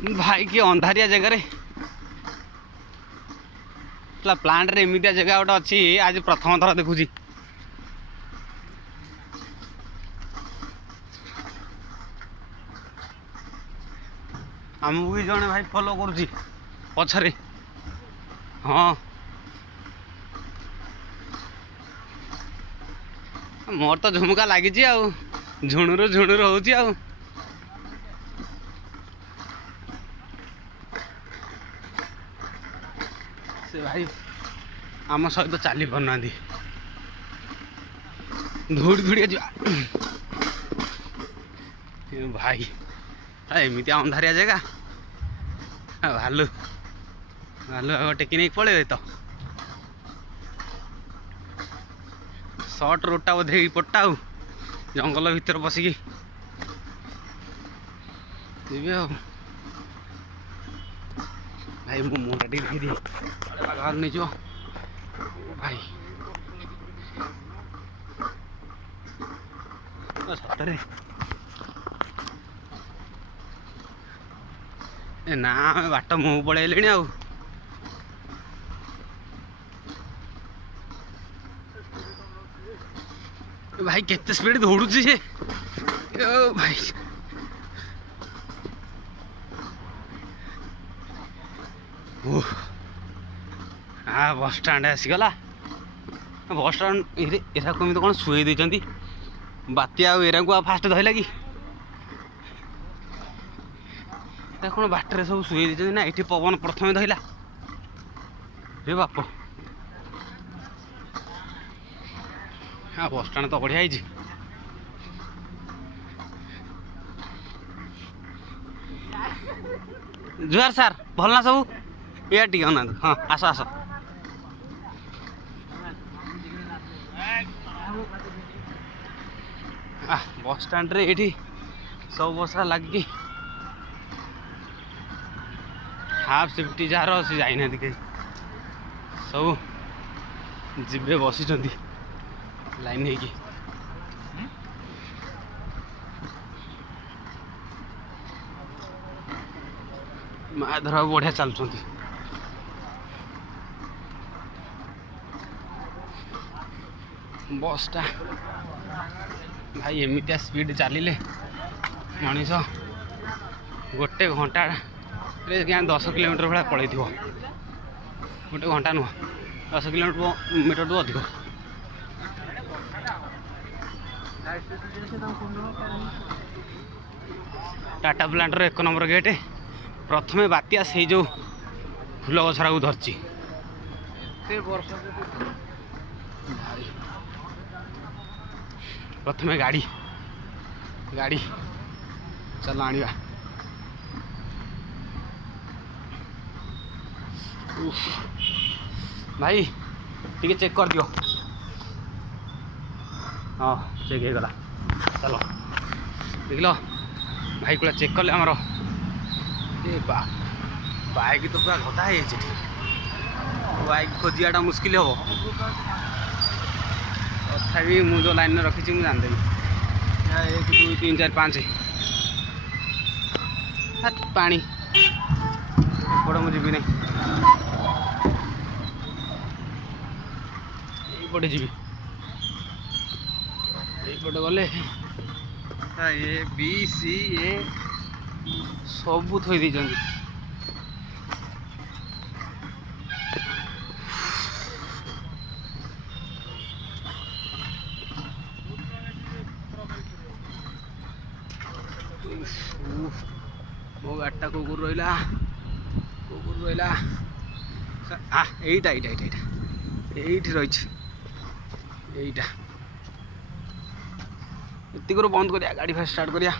भाई कि अंधारिया जगह प्लांट रे एमितिया जगह गोटे अच्छी आज प्रथम थर देखुची आमको भी जड़े भाई फॉलो करुच्ची पछरे हाँ मोर तो झुमका लगी झुणुर झुणुर हो से भाई आम सहित चली पारना धूड़ी धूड़िया जा भाई एमती अंधारिया जगह भालू भालू टेकी नहीं पड़े तो सर्ट रोडटा बोधे पट्टा जंगल भितर पशिकी जी भाई मो मुंडा टी बाहर नहीं जो भाई सतरे ना बाट मुँह पड़े आउ भाई केते स्पीड दौड़ुची से भाई हाँ बस स्टाण्ड आसीगला बस स्टाण्ड एरा कमी तो कौन शुए देती बात्या एरा को फास्ट धरला कि कौन बाटर सब शुए देते ना ये पवन प्रथम धरला रे बाप हाँ बस स्टाण्ड तो बढ़िया है जुआर सार भल ना सब या टी अना हाँ आस आस बस स्टाण्ड रे ये सब बस लगे हाफ सेफ्टी जार से जाना कहीं सब जीवे बसी लाइन है कि माधर बढ़िया चलुँच बसटा भाई एमितिया स्पीड चलिले मनीष गोटे घंटा 10 किलोमीटर भाया पलि गोटे घंटा नुह 10 किलोमीटर टू अधिक टाटा प्लांटर 1 नंबर गेट प्रथमे बात्या से जो फूल गछरा को धरची प्रथमे गाड़ी गाड़ी चल आनिबा भाई टिके चेक कर दियो हाँ चेक हो गला चलो देख लो भाई को चेक कले आमर बाइक तो पूरा गदा है बाइक खोजियाटा मुस्किल हम तथापि मुझे जो लाइन में रखी मुझे जानदेवी 1 2 3 4 5 पानी एपटे मुझे जी नहीं यपटे जी यपटे गले ए बी सी ए सबू थई देइछन्ती मो गाड़टा कुकुर रहा यहीटा रही एतिक बंद करिया गाड़ी फास्ट स्टार्ट करिया।